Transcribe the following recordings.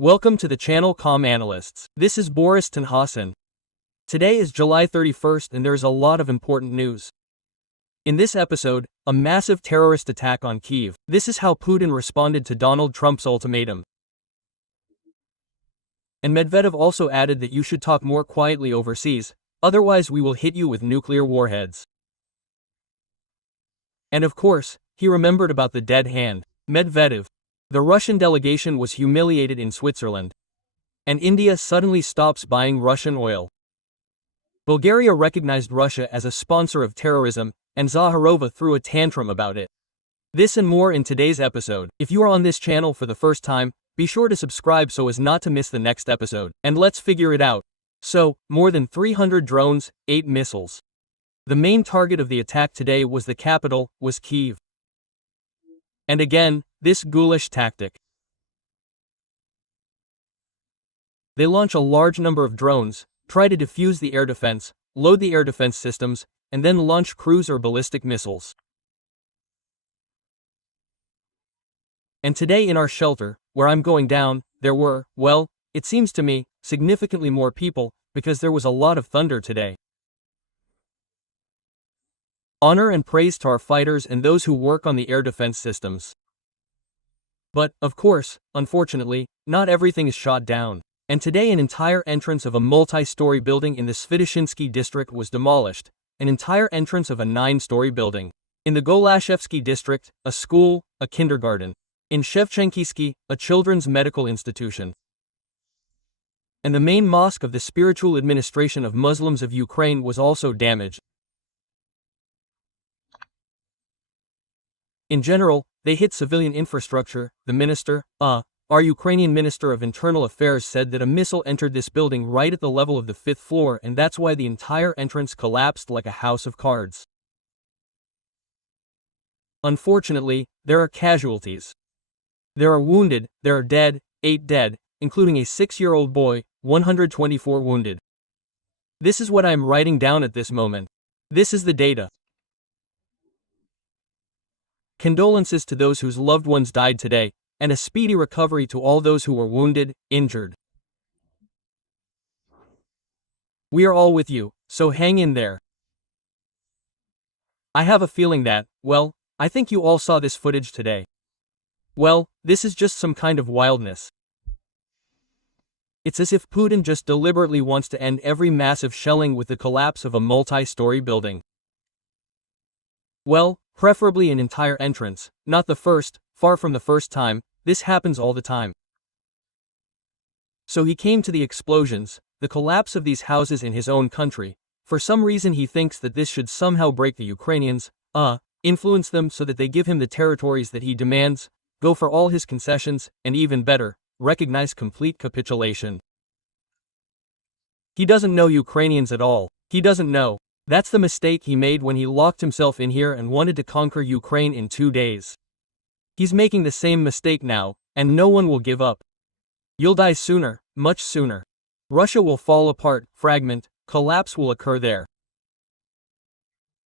Welcome to the channel Com Analysts. This is Boris Tizengauzena. Today is July 31st and there is a lot of important news. In this episode, a massive terrorist attack on Kyiv. This is how Putin responded to Donald Trump's ultimatum. And Medvedev also added that you should talk more quietly overseas, otherwise we will hit you with nuclear warheads. And of course, he remembered about the dead hand. Medvedev. The Russian delegation was humiliated in Switzerland. And India suddenly stops buying Russian oil. Bulgaria recognized Russia as a sponsor of terrorism, and Захарова threw a tantrum about it. This and more in today's episode. If you are on this channel for the first time, be sure to subscribe so as not to miss the next episode. And let's figure it out. So, more than 300 drones, 8 missiles. The main target of the attack today was the capital, was Kyiv. And again, this ghoulish tactic. They launch a large number of drones, try to defuse the air defense, load the air defense systems, and then launch cruise or ballistic missiles. And today in our shelter, where I'm going down, there were, well, it seems to me, significantly more people, because there was a lot of thunder today. Honor and praise to our fighters and those who work on the air defense systems. But, of course, unfortunately, not everything is shot down. And today an entire entrance of a multi-story building in the Svidyshinsky district was demolished, an entire entrance of a 9-story building. In the Golashevsky district, a school, a kindergarten. In Shevchenkivsky, a children's medical institution. And the main mosque of the Spiritual Administration of Muslims of Ukraine was also damaged. In general, they hit civilian infrastructure. The minister, our Ukrainian Minister of Internal Affairs said that a missile entered this building right at the level of the 5th floor and that's why the entire entrance collapsed like a house of cards. Unfortunately, there are casualties. There are wounded, there are dead, 8 dead, including a 6-year-old boy, 124 wounded. This is what I am writing down at this moment. This is the data. Condolences to those whose loved ones died today, and a speedy recovery to all those who were wounded, injured. We are all with you, so hang in there. I have a feeling that, well, I think you all saw this footage today. Well, this is just some kind of wildness. It's as if Putin just deliberately wants to end every massive shelling with the collapse of a multi-story building. Well, preferably an entire entrance, not the first, far from the first time, this happens all the time. So he came to the explosions, the collapse of these houses in his own country. For some reason he thinks that this should somehow break the Ukrainians, influence them so that they give him the territories that he demands, go for all his concessions, and even better, recognize complete capitulation. He doesn't know Ukrainians at all. He doesn't know. That's the mistake he made when he locked himself in here and wanted to conquer Ukraine in 2 days. He's making the same mistake now, and no one will give up. You'll die sooner, much sooner. Russia will fall apart, fragment, collapse will occur there.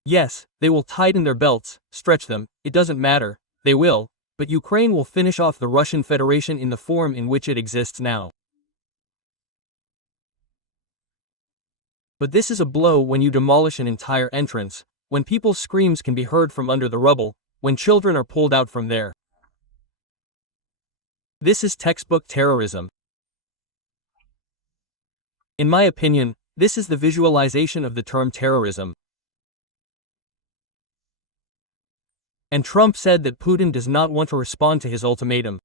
Yes, they will tighten their belts, stretch them, it doesn't matter, they will, but Ukraine will finish off the Russian Federation in the form in which it exists now. But this is a blow when you demolish an entire entrance, when people's screams can be heard from under the rubble, when children are pulled out from there. This is textbook terrorism. In my opinion, this is the visualization of the term terrorism. And Trump said that Putin does not want to respond to his ultimatum.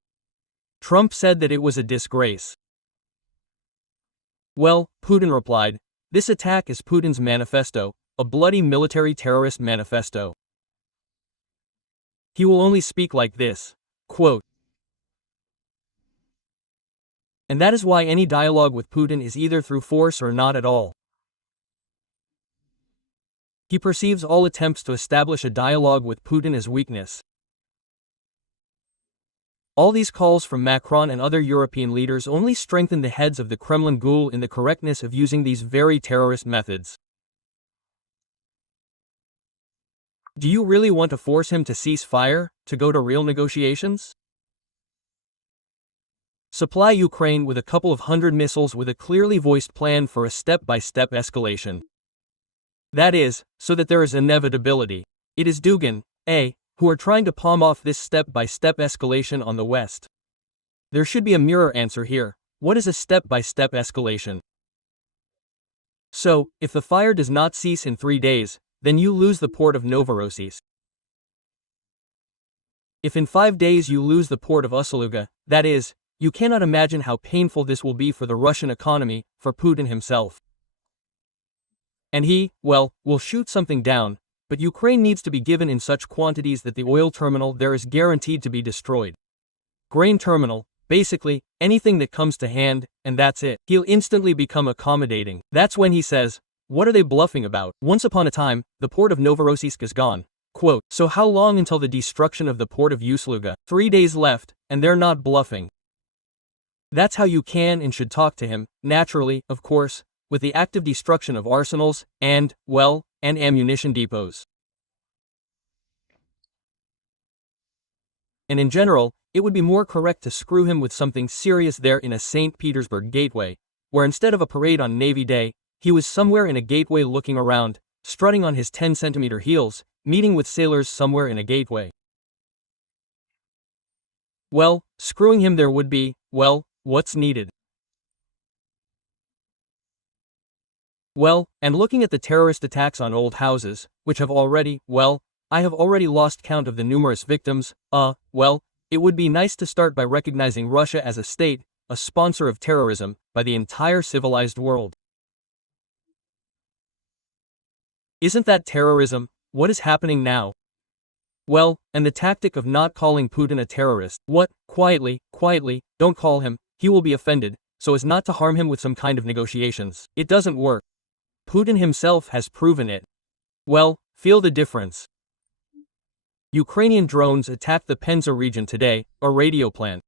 Trump said that it was a disgrace. Well, Putin replied, this attack is Putin's manifesto, a bloody military terrorist manifesto. He will only speak like this, quote. And that is why any dialogue with Putin is either through force or not at all. He perceives all attempts to establish a dialogue with Putin as weakness. All these calls from Macron and other European leaders only strengthen the heads of the Kremlin ghoul in the correctness of using these very terrorist methods. Do you really want to force him to cease fire, to go to real negotiations? Supply Ukraine with a couple of hundred missiles with a clearly voiced plan for a step-by-step escalation. That is, so that there is inevitability. It is Dugin, who are trying to palm off this step-by-step escalation on the West. There should be a mirror answer here. What is a step-by-step escalation? So, if the fire does not cease in 3 days, then you lose the port of Novorossiysk. If in 5 days you lose the port of Ust-Luga, that is, you cannot imagine how painful this will be for the Russian economy, for Putin himself. And he, well, will shoot something down, but Ukraine needs to be given in such quantities that the oil terminal there is guaranteed to be destroyed. Grain terminal, basically, anything that comes to hand, and that's it. He'll instantly become accommodating. That's when he says, what are they bluffing about? Once upon a time, the port of Novorossiysk is gone. Quote, so how long until the destruction of the port of Ust-Luga? 3 days left, and they're not bluffing. That's how you can and should talk to him, naturally, of course, with the active destruction of arsenals, and, well, and ammunition depots. And in general, it would be more correct to screw him with something serious there in a St. Petersburg gateway, where instead of a parade on Navy Day, he was somewhere in a gateway looking around, strutting on his 10-centimeter heels, meeting with sailors somewhere in a gateway. Well, screwing him there would be, well, what's needed. Well, and looking at the terrorist attacks on old houses, which have already, well, I have already lost count of the numerous victims, well, it would be nice to start by recognizing Russia as a state, a sponsor of terrorism, by the entire civilized world. Isn't that terrorism? What is happening now? Well, and the tactic of not calling Putin a terrorist. What? Quietly, don't call him, he will be offended, so as not to harm him with some kind of negotiations. It doesn't work. Putin himself has proven it. Well, feel the difference. Ukrainian drones attacked the Penza region today, a radio plant.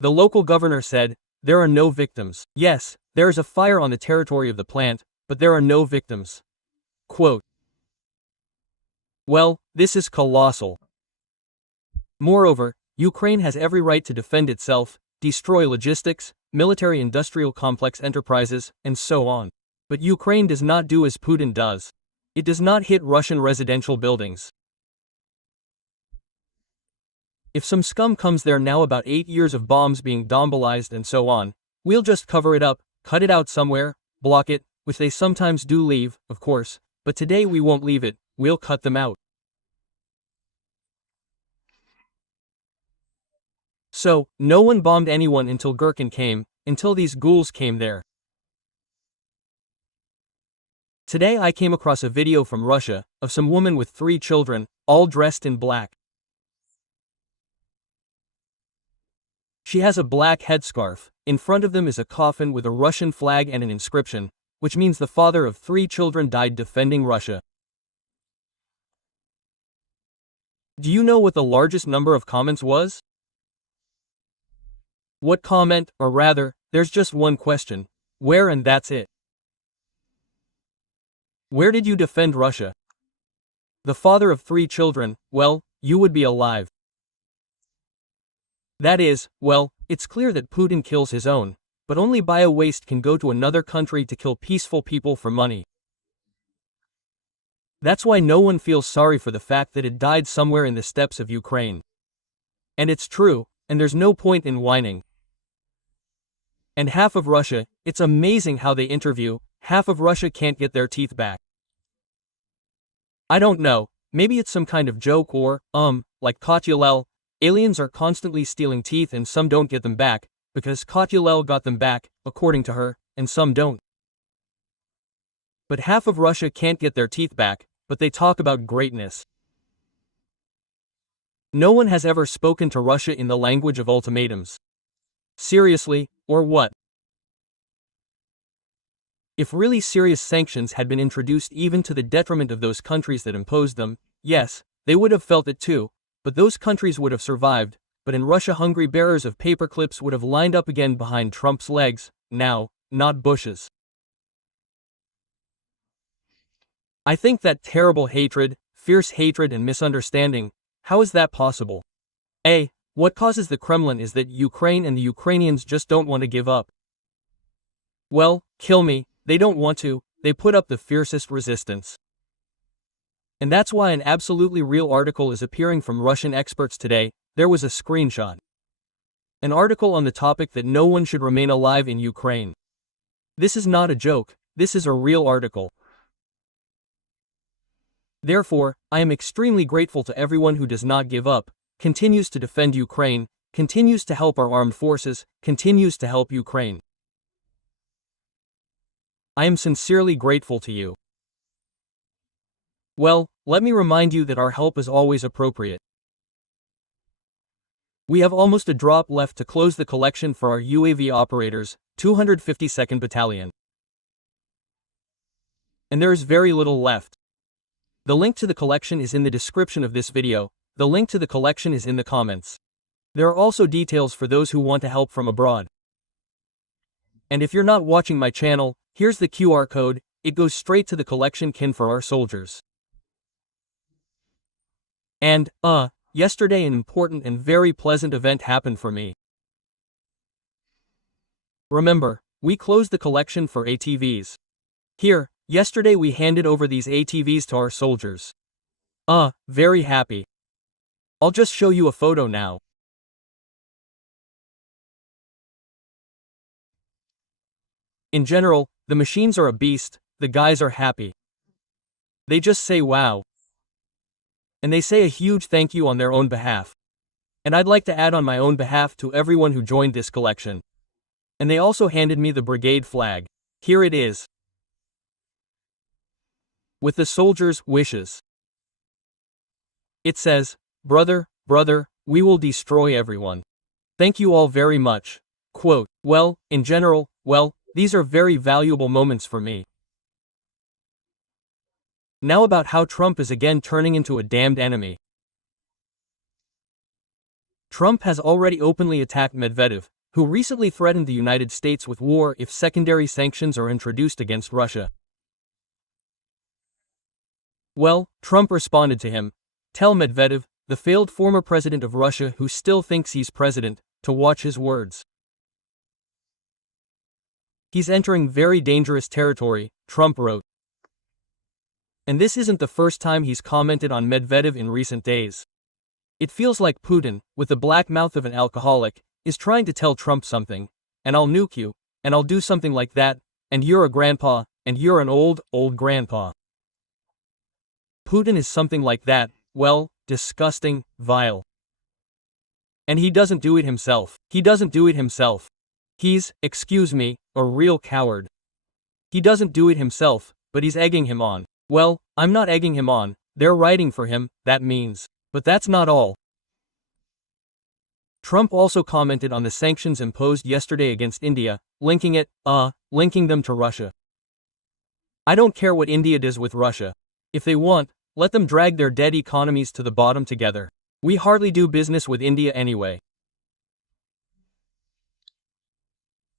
The local governor said, there are no victims. Yes, there is a fire on the territory of the plant, but there are no victims. Quote. Well, this is colossal. Moreover, Ukraine has every right to defend itself, destroy logistics, military-industrial complex enterprises, and so on. But Ukraine does not do as Putin does. It does not hit Russian residential buildings. If some scum comes there now about 8 years of bombs being dombalized and so on, we'll just cover it up, cut it out somewhere, block it, which they sometimes do leave, of course, but today we won't leave it, we'll cut them out. So, no one bombed anyone until Gherkin came, until these ghouls came there. Today I came across a video from Russia, of some woman with 3 children, all dressed in black. She has a black headscarf, in front of them is a coffin with a Russian flag and an inscription, which means the father of 3 children died defending Russia. Do you know what the largest number of comments was? What comment, or rather, there's just one question. Where, and that's it. Where did you defend Russia? The father of 3 children, well, you would be alive. That is, well, it's clear that Putin kills his own, but only bio-waste can go to another country to kill peaceful people for money. That's why no one feels sorry for the fact that it died somewhere in the steppes of Ukraine. And it's true, and there's no point in whining. And half of Russia, it's amazing how they interview, half of Russia can't get their teeth back. I don't know, maybe it's some kind of joke or, like Kotyulel, aliens are constantly stealing teeth and some don't get them back, because Kotyulel got them back, according to her, and some don't. But half of Russia can't get their teeth back, but they talk about greatness. No one has ever spoken to Russia in the language of ultimatums. Seriously, or what? If really serious sanctions had been introduced even to the detriment of those countries that imposed them, yes, they would have felt it too, but those countries would have survived, but in Russia hungry bearers of paperclips would have lined up again behind Trump's legs, now, not Bush's. I think that terrible hatred, fierce hatred and misunderstanding, how is that possible? What causes the Kremlin is that Ukraine and the Ukrainians just don't want to give up. Well, kill me, they don't want to, they put up the fiercest resistance. And that's why an absolutely real article is appearing from Russian experts today. There was a screenshot. An article on the topic that no one should remain alive in Ukraine. This is not a joke, this is a real article. Therefore, I am extremely grateful to everyone who does not give up, continues to defend Ukraine, continues to help our armed forces, continues to help Ukraine. I am sincerely grateful to you. Well, let me remind you that our help is always appropriate. We have almost a drop left to close the collection for our UAV operators, 252nd Battalion. And there is very little left. The link to the collection is in the description of this video, the link to the collection is in the comments. There are also details for those who want to help from abroad. And if you're not watching my channel, here's the QR code, it goes straight to the collection kin for our soldiers. And, yesterday an important and very pleasant event happened for me. Remember, we closed the collection for ATVs. Here, yesterday we handed over these ATVs to our soldiers. Very happy. I'll just show you a photo now. In general, the machines are a beast, the guys are happy. They just say wow. And they say a huge thank you on their own behalf. And I'd like to add on my own behalf to everyone who joined this collection. And they also handed me the brigade flag. Here it is. With the soldiers' wishes. It says, brother, we will destroy everyone. Thank you all very much. Quote, well, in general, these are very valuable moments for me. Now about how Trump is again turning into a damned enemy. Trump has already openly attacked Medvedev, who recently threatened the United States with war if secondary sanctions are introduced against Russia. Well, Trump responded to him. Tell Medvedev, the failed former president of Russia who still thinks he's president, to watch his words. He's entering very dangerous territory, Trump wrote. And this isn't the first time he's commented on Medvedev in recent days. It feels like Putin, with the black mouth of an alcoholic, is trying to tell Trump something, and I'll nuke you, and I'll do something like that, and you're a grandpa, and you're an old grandpa. Putin is something like that, well, disgusting, vile. And he doesn't do it himself. He's, excuse me, a real coward. He doesn't do it himself, but he's egging him on. Well, I'm not egging him on, they're writing for him, that means. But that's not all. Trump also commented on the sanctions imposed yesterday against India, linking them to Russia. I don't care what India does with Russia. If they want, let them drag their dead economies to the bottom together. We hardly do business with India anyway.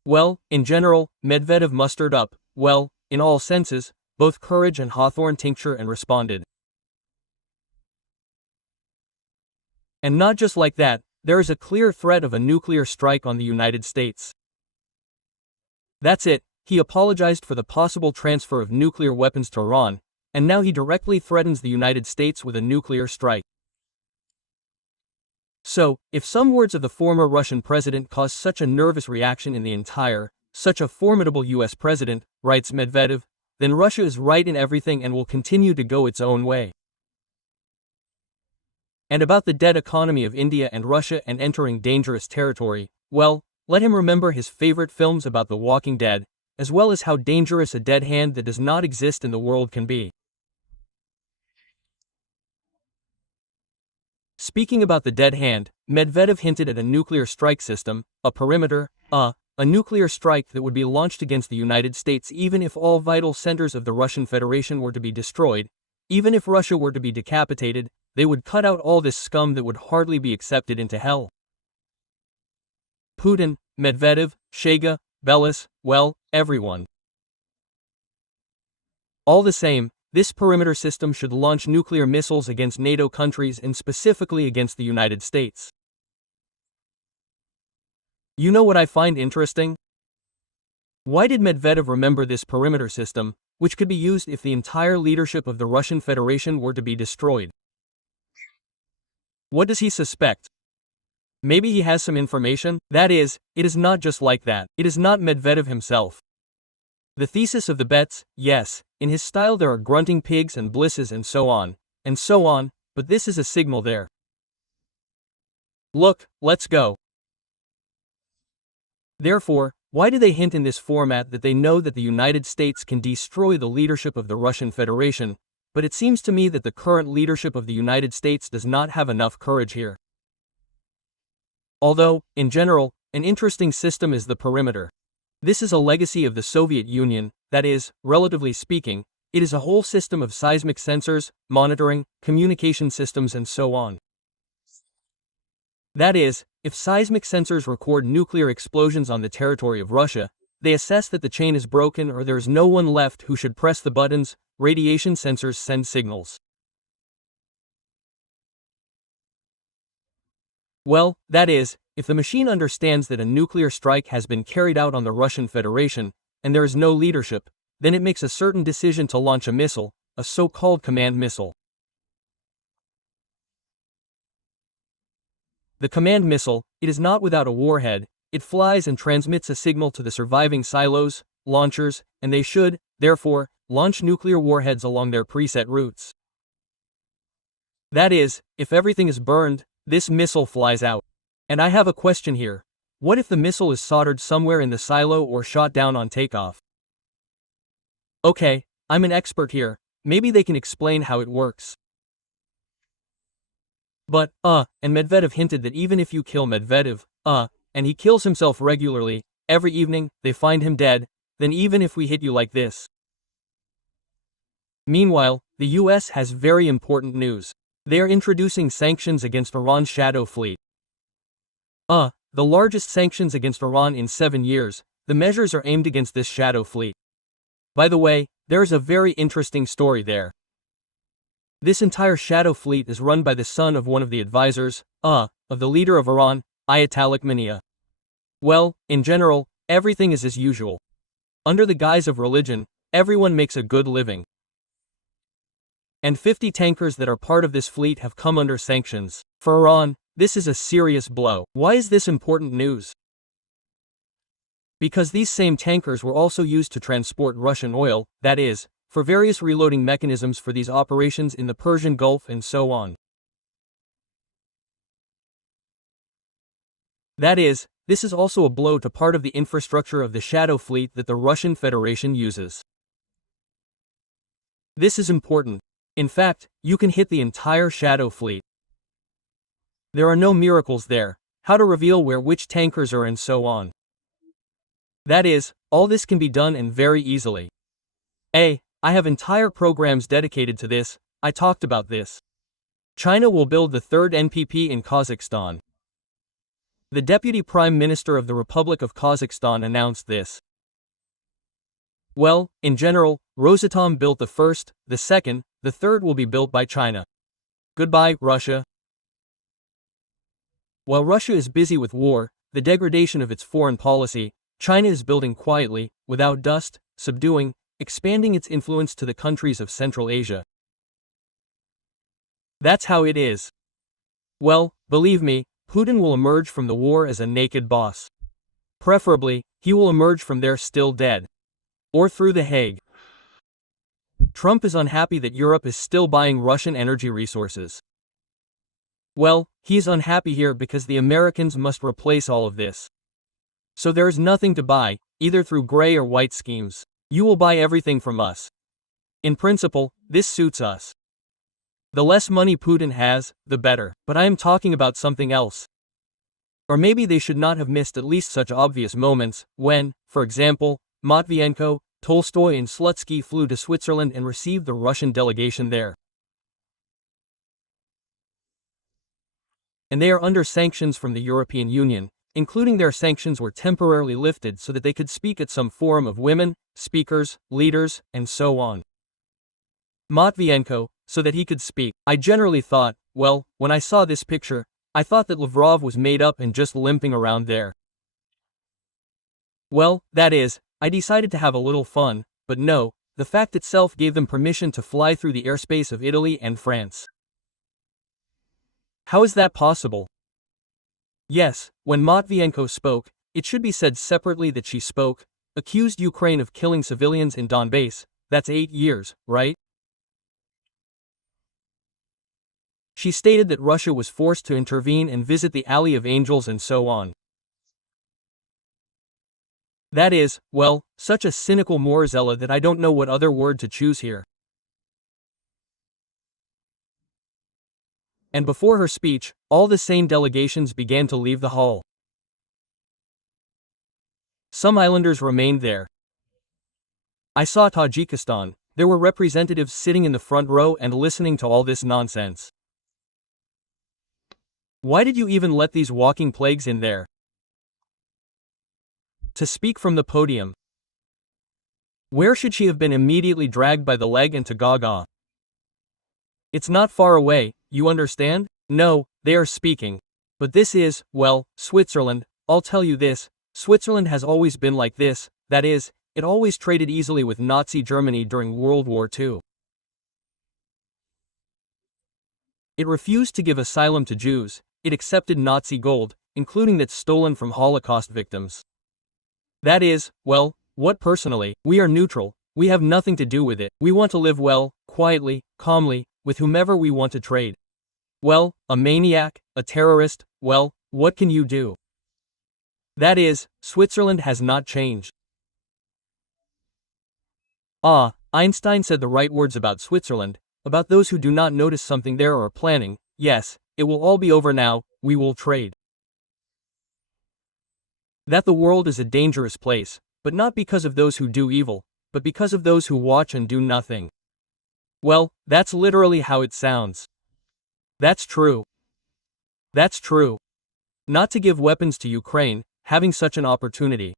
Well, in general, Medvedev mustered up, well, in all senses, both courage and hawthorn tincture and responded. And not just like that, there is a clear threat of a nuclear strike on the United States. That's it, he apologized for the possible transfer of nuclear weapons to Iran, and now he directly threatens the United States with a nuclear strike. So, if some words of the former Russian president caused such a nervous reaction in the entire, such a formidable US president, writes Medvedev, then Russia is right in everything and will continue to go its own way. And about the dead economy of India and Russia and entering dangerous territory, well, let him remember his favorite films about the Walking Dead, as well as how dangerous a dead hand that does not exist in the world can be. Speaking about the dead hand, Medvedev hinted at a nuclear strike system, a perimeter, a nuclear strike that would be launched against the United States even if all vital centers of the Russian Federation were to be destroyed, even if Russia were to be decapitated, they would cut out all this scum that would hardly be accepted into hell. Putin, Medvedev, Shega, Belis, well, everyone. All the same, this perimeter system should launch nuclear missiles against NATO countries and specifically against the United States. You know what I find interesting? Why did Medvedev remember this perimeter system, which could be used if the entire leadership of the Russian Federation were to be destroyed? What does he suspect? Maybe he has some information? That is, it is not just like that. It is not Medvedev himself. The thesis of the bets, yes, in his style there are grunting pigs and blisses and so on, but this is a signal there. Look, let's go. Therefore, why do they hint in this format that they know that the United States can destroy the leadership of the Russian Federation, but it seems to me that the current leadership of the United States does not have enough courage here. Although, in general, an interesting system is the perimeter. This is a legacy of the Soviet Union, that is, relatively speaking, it is a whole system of seismic sensors, monitoring, communication systems and so on. That is, if seismic sensors record nuclear explosions on the territory of Russia, they assess that the chain is broken or there is no one left who should press the buttons. Radiation sensors send signals. Well, that is, if the machine understands that a nuclear strike has been carried out on the Russian Federation, and there is no leadership, then it makes a certain decision to launch a missile, a so-called command missile. The command missile, it is not without a warhead, it flies and transmits a signal to the surviving silos, launchers, and they should, therefore, launch nuclear warheads along their preset routes. That is, if everything is burned, this missile flies out. And I have a question here. What if the missile is soldered somewhere in the silo or shot down on takeoff? Okay, I'm an expert here, maybe they can explain how it works. But, and Medvedev hinted that even if you kill Medvedev, and he kills himself regularly, every evening, they find him dead, then even if we hit you like this. Meanwhile, the US has very important news. They are introducing sanctions against Iran's shadow fleet. The largest sanctions against Iran in 7 years, the measures are aimed against this shadow fleet. By the way, there is a very interesting story there. This entire shadow fleet is run by the son of one of the advisors, of the leader of Iran, Ayatollah Khamenei. Well, in general, everything is as usual. Under the guise of religion, everyone makes a good living. And 50 tankers that are part of this fleet have come under sanctions. For Iran, this is a serious blow. Why is this important news? Because these same tankers were also used to transport Russian oil, that is, for various reloading mechanisms for these operations in the Persian Gulf and so on. That is, this is also a blow to part of the infrastructure of the shadow fleet that the Russian Federation uses. This is important. In fact, you can hit the entire shadow fleet. There are no miracles there, how to reveal where which tankers are and so on. That is, all this can be done and very easily. I have entire programs dedicated to this, I talked about this. China will build the third NPP in Kazakhstan. The Deputy Prime Minister of the Republic of Kazakhstan announced this. Well, in general, Rosatom built the first, the second, the third will be built by China. Goodbye, Russia. While Russia is busy with war, the degradation of its foreign policy, China is building quietly, without dust, subduing, expanding its influence to the countries of Central Asia. That's how it is. Well, believe me, Putin will emerge from the war as a naked boss. Preferably, he will emerge from there still dead. Or through The Hague. Trump is unhappy that Europe is still buying Russian energy resources. Well, he is unhappy here because the Americans must replace all of this. So there is nothing to buy, either through gray or white schemes. You will buy everything from us. In principle, this suits us. The less money Putin has, the better. But I am talking about something else. Or maybe they should not have missed at least such obvious moments, when, for example, Matvienko, Tolstoy and Slutsky flew to Switzerland and received the Russian delegation there. And they are under sanctions from the European Union, including their sanctions were temporarily lifted so that they could speak at some forum of women, speakers, leaders, and so on. Matvienko, so that he could speak. I generally thought, well, when I saw this picture, I thought that Lavrov was made up and just limping around there. Well, that is, I decided to have a little fun, but no, the fact itself gave them permission to fly through the airspace of Italy and France. How is that possible? Yes, when Matvienko spoke, it should be said separately that she spoke, accused Ukraine of killing civilians in Donbass. That's 8 years, right? She stated that Russia was forced to intervene and visit the Alley of Angels and so on. That is, well, such a cynical Morzella that I don't know what other word to choose here. And before her speech, all the sane delegations began to leave the hall. Some islanders remained there. I saw Tajikistan. There were representatives sitting in the front row and listening to all this nonsense. Why did you even let these walking plagues in there? To speak from the podium. Where should she have been immediately dragged by the leg and to Gaga? It's not far away, you understand? No, they are speaking. But this is, well, Switzerland. I'll tell you this, Switzerland has always been like this, that is, it always traded easily with Nazi Germany during World War II. It refused to give asylum to Jews, it accepted Nazi gold, including that stolen from Holocaust victims. That is, well, what personally, we are neutral, we have nothing to do with it, we want to live well, quietly, calmly, with whomever we want to trade. Well, a maniac, a terrorist, well, what can you do? That is, Switzerland has not changed. Ah, Einstein said the right words about Switzerland, about those who do not notice something there or are planning. Yes, it will all be over now, we will trade. That the world is a dangerous place, but not because of those who do evil, but because of those who watch and do nothing. Well, that's literally how it sounds. That's true. That's true. Not to give weapons to Ukraine, having such an opportunity.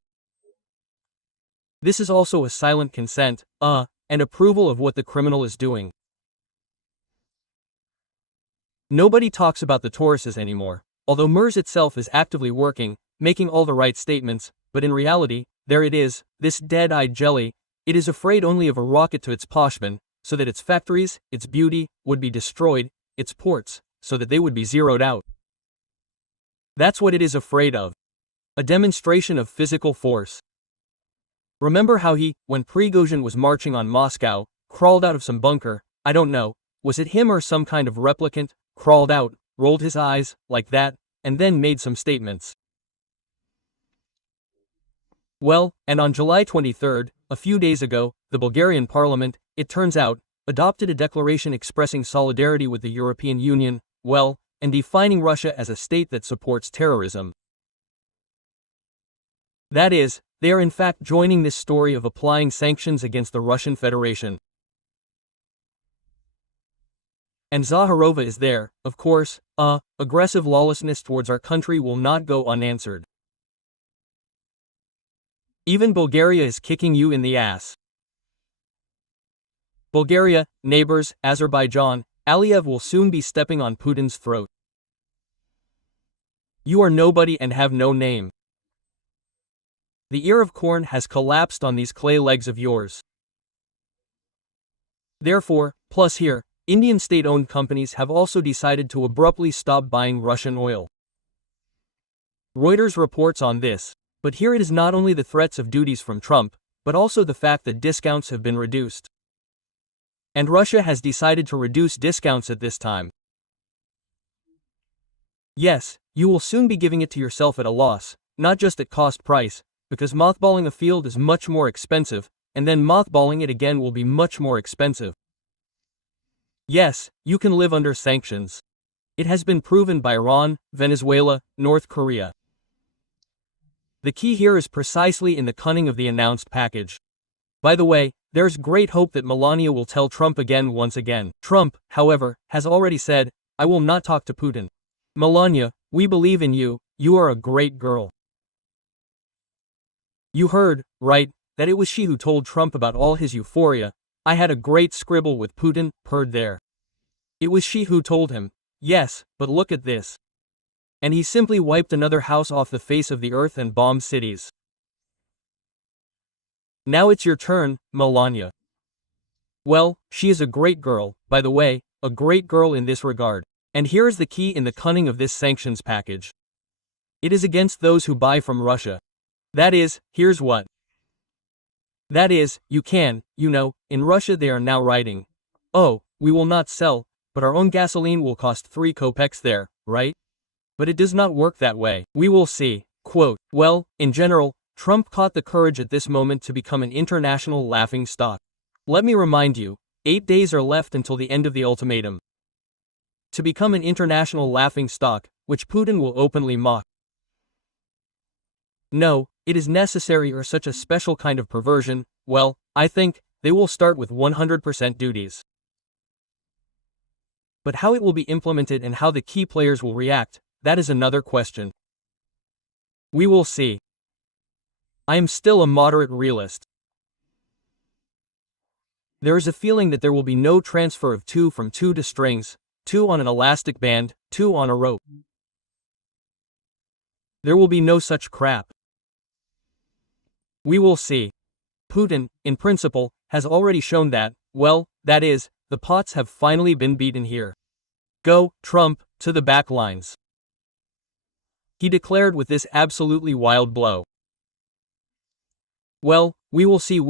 This is also a silent consent, and approval of what the criminal is doing. Nobody talks about the Tauruses anymore, although MERS itself is actively working, making all the right statements, but in reality, there it is, this dead-eyed jelly, it is afraid only of a rocket to its poshman, so that its factories, its beauty, would be destroyed, its ports, so that they would be zeroed out. That's what it is afraid of. A demonstration of physical force. Remember how he, when Prigozhin was marching on Moscow, crawled out of some bunker, I don't know, was it him or some kind of replicant, crawled out, rolled his eyes, like that, and then made some statements. Well, and on July 23rd, a few days ago, the Bulgarian parliament, it turns out, adopted a declaration expressing solidarity with the European Union, well, and defining Russia as a state that supports terrorism. That is, they are in fact joining this story of applying sanctions against the Russian Federation. And Zakharova is there, of course, aggressive lawlessness towards our country will not go unanswered. Even Bulgaria is kicking you in the ass. Bulgaria, neighbors, Azerbaijan, Aliyev will soon be stepping on Putin's throat. You are nobody and have no name. The ear of corn has collapsed on these clay legs of yours. Therefore, plus here, Indian state-owned companies have also decided to abruptly stop buying Russian oil. Reuters reports on this. But here it is not only the threats of duties from Trump, but also the fact that discounts have been reduced. And Russia has decided to reduce discounts at this time. Yes, you will soon be giving it to yourself at a loss, not just at cost price, because mothballing a field is much more expensive, and then mothballing it again will be much more expensive. Yes, you can live under sanctions. It has been proven by Iran, Venezuela, North Korea. The key here is precisely in the cunning of the announced package. By the way, there's great hope that Melania will tell Trump again once again. Trump, however, has already said, I will not talk to Putin. Melania, we believe in you, you are a great girl. You heard, right, that it was she who told Trump about all his euphoria. I had a great scribble with Putin, purred there. It was she who told him. Yes, but look at this. And he simply wiped another house off the face of the earth and bombed cities. Now it's your turn, Melania. Well, she is a great girl, by the way, a great girl in this regard. And here is the key in the cunning of this sanctions package. It is against those who buy from Russia. That is, here's what. That is, you can, in Russia they are now writing, oh, we will not sell, but our own gasoline will cost 3 kopecks there, right? But it does not work that way. We will see. Quote, well, in general, Trump caught the courage at this moment to become an international laughing stock. Let me remind you, 8 days are left until the end of the ultimatum. To become an international laughing stock, which Putin will openly mock. No, it is necessary or such a special kind of perversion, well, I think, they will start with 100% duties. But how it will be implemented and how the key players will react, that is another question. We will see. I am still a moderate realist. There is a feeling that there will be no transfer of 2 from 2 to strings, 2 on an elastic band, 2 on a rope. There will be no such crap. We will see. Putin, in principle, has already shown that, well, that is, the pots have finally been beaten here. Go, Trump, to the back lines. He declared with this absolutely wild blow. Well, we will see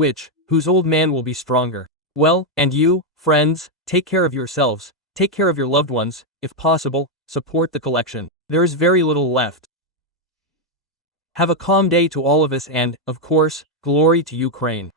whose old man will be stronger. Well, and you, friends, take care of yourselves, take care of your loved ones, if possible, support the collection. There is very little left. Have a calm day to all of us and, of course, glory to Ukraine.